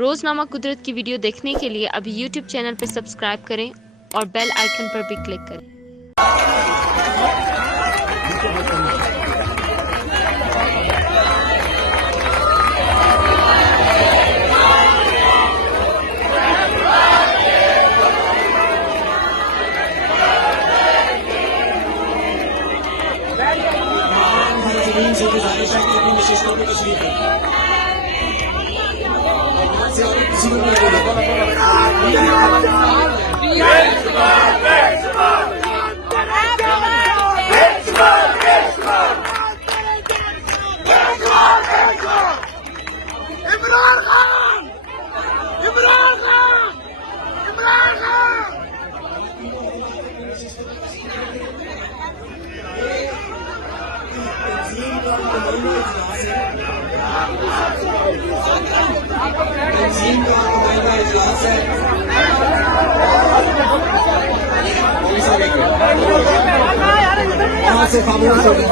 रोजनामा कुदरत की वीडियो देखने के लिए अभी यूट्यूब चैनल पर सब्सक्राइब करें और बेल आइकन पर भी क्लिक करें। वहाँ से खामोश हो गए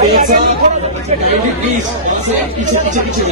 प्लीज, वहाँ से पीछे पीछे पीछे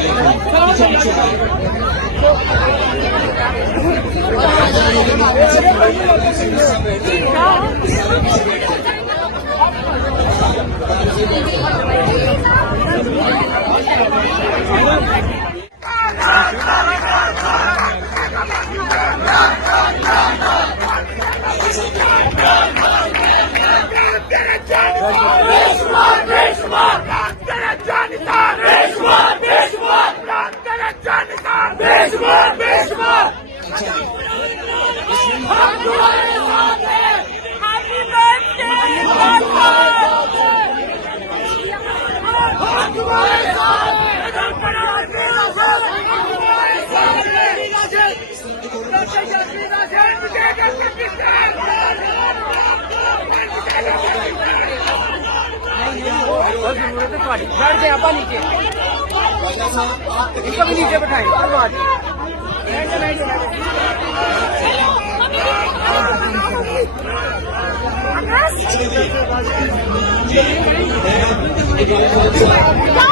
नीचे इसको भी नीचे बैठाएं। क्या